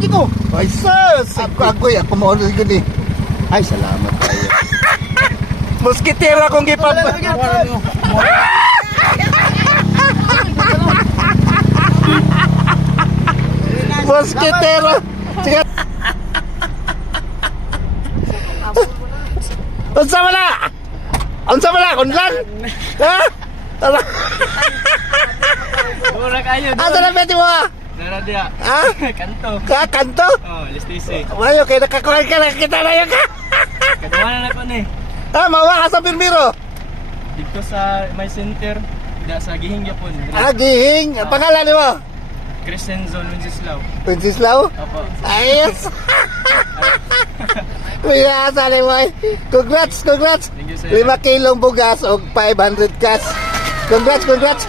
Lagi ko. Ay, sus! Ako mo ulit gini. Ay, salamat kayo. Muskitero akong gipap. Muskitero. Sige. Unsa wala? Unsa wala? Kunlan? Ha? Ala. Wala kayo. Asa na beti mo? Dara dia. Ha? Kanto. Ka kanto? Oh, listisi. Wayo kay nakakuha ka na kita na yan ka. Kadawa na ko ni. Ah, mawa ka sa Pirmiro. Dito sa my center, da sa Gihing Japon. Agihing. Ang pangalan ni mo? Crescenzo Wenceslao. Wenceslao? Opo. Ayos. Kuya, sali mo. Congrats, congrats. Thank you, sir. 5 kilong bugas o 500 cash. Congrats, congrats.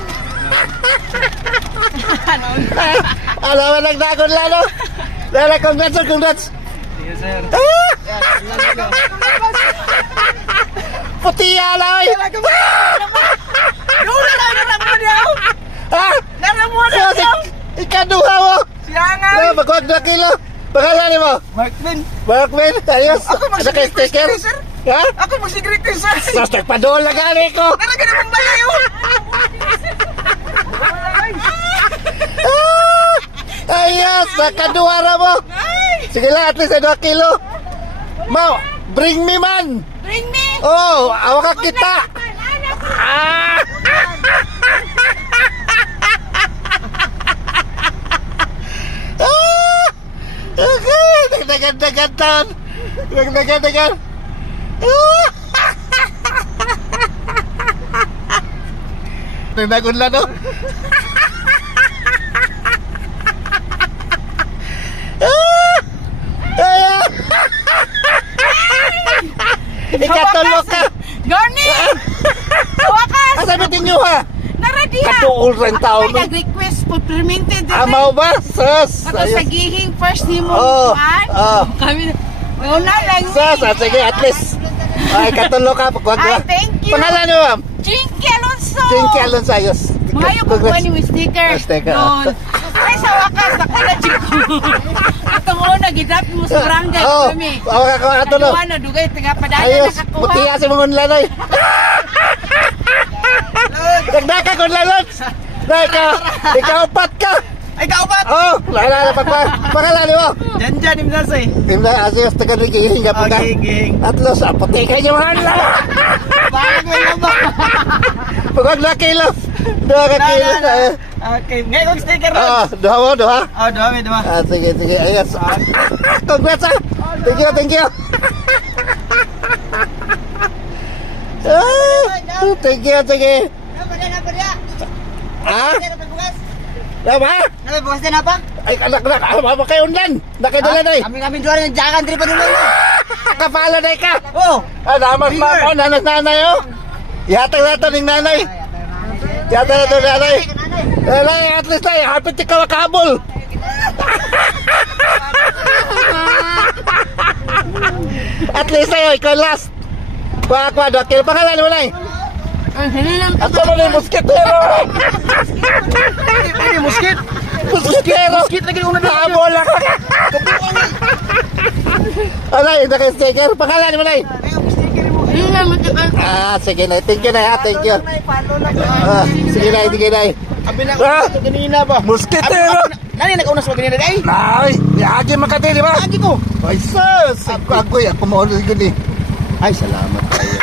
Alam mo, nagdagon lalo. Lala, congrats, congrats. Thank you, sir. Ah! Yeah, Puti alay. Wala na mo niya. Ha? Nara mo So, ikaduha mo. Siyangan. Ah, magwag na kilo. Pangalan ni mo? Markman. Markman, ayos. Ako Ano kay sticker? sir. Ha? Ako mag-secretary, sir. Sastak pa doon lang gani ko. Talaga naman ba yun? Ah! Ayos, nakaduwara mo. Sige lang, at least ay 2 kilo. Mau, bring me man. Bring me! Oh, awak ka kita. Ah! Ah! Okay, nagdagan-dagan taon. Nagdagan-dagan. Ah! Nagdagon lang, no? Ah! Ah! Ikatulo ka. Garni! Wakas! Asa ba tinyo ha? Naradiya! Katuol rin taon. Ako nag-request for permitted. Amaw ba? Sus! Ako sa gihing first ni mo. Oh, man. oh. Kami, una lang. Sus, sige, at least. Ay, katulo ka. Pagwag Ay, ba? thank you. Pangalan nyo, ma'am? Jinky Alonso! Jinky Alonso, ayos. Mahayo ko kuha ni sticker. Ah, sticker. Noon. Ay, sa wakas, ako na Jinky. Atong una, gidap mo sa barangay Oh, kami. ako ka ato no. Kaduwa na, dugay, taga padala Ayos, nakakuha. mutiya si mga unlanoy. Nagdaka ko unlanoy. Ikaw upat ka. Ay, kaupat! Oh, lala na pangalan mo. Janjan ni Minasay. Timna, asiyos, taga nagiging ka po ka. Gihing. Atlo, sa puti ka niyo mga unlanoy. Bakit mo yun ba? Pagwag na kilo. 2 ka kilo. Okay, ngayon kong sticker Oh, ron. duha mo, duha. Oh, dami. Ah, sige, sige, ayos. Congrats ah. Thank you, thank you. Ah, thank you, sige. Ah? Diba? Bukas din apa? Ay, anak, apa kayo unlan? Nakidala na eh. Kami doon ng jagan trip pa dulu. Kapala na ka. Oh, Ah, namas pa ako, nanas nanay oh. Yatag na ito ng nanay. Yatag na ito ng nanay. Nanay, at least ay, hapit ikaw makabol. At least ay, ikaw last. Kuha, dokil. Pangalan mo na eh. At sa mga musketero. ini muskit. Musketero. Muskit lagi una doon. Habol ako. Alay, naka-sticker. Pangalan mo na eh. Ah, sige na. Thank you na ha. Thank you. Ah, sige na, sige na. Abi na Ah. ko kanina ba? Musketero. Nani nag-una sa ganyan ay? Ay, yagi makati, di ba? Lagi ko. Ay, sus. Ako mo ulit gini. Ay, salamat kayo.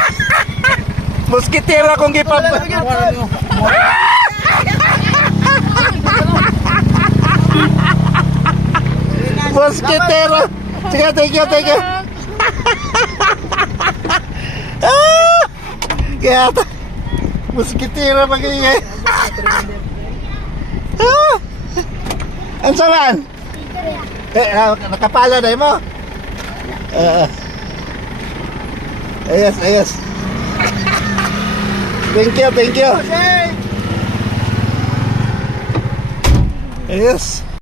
Musketero akong gipap. Musketero. Sige, thank you, thank you. Ah! Kaya ata. Musketero magiging. Ah! Ang saman? Nakapala na mo? Ayos, ayos. Thank you, thank you. Ayos.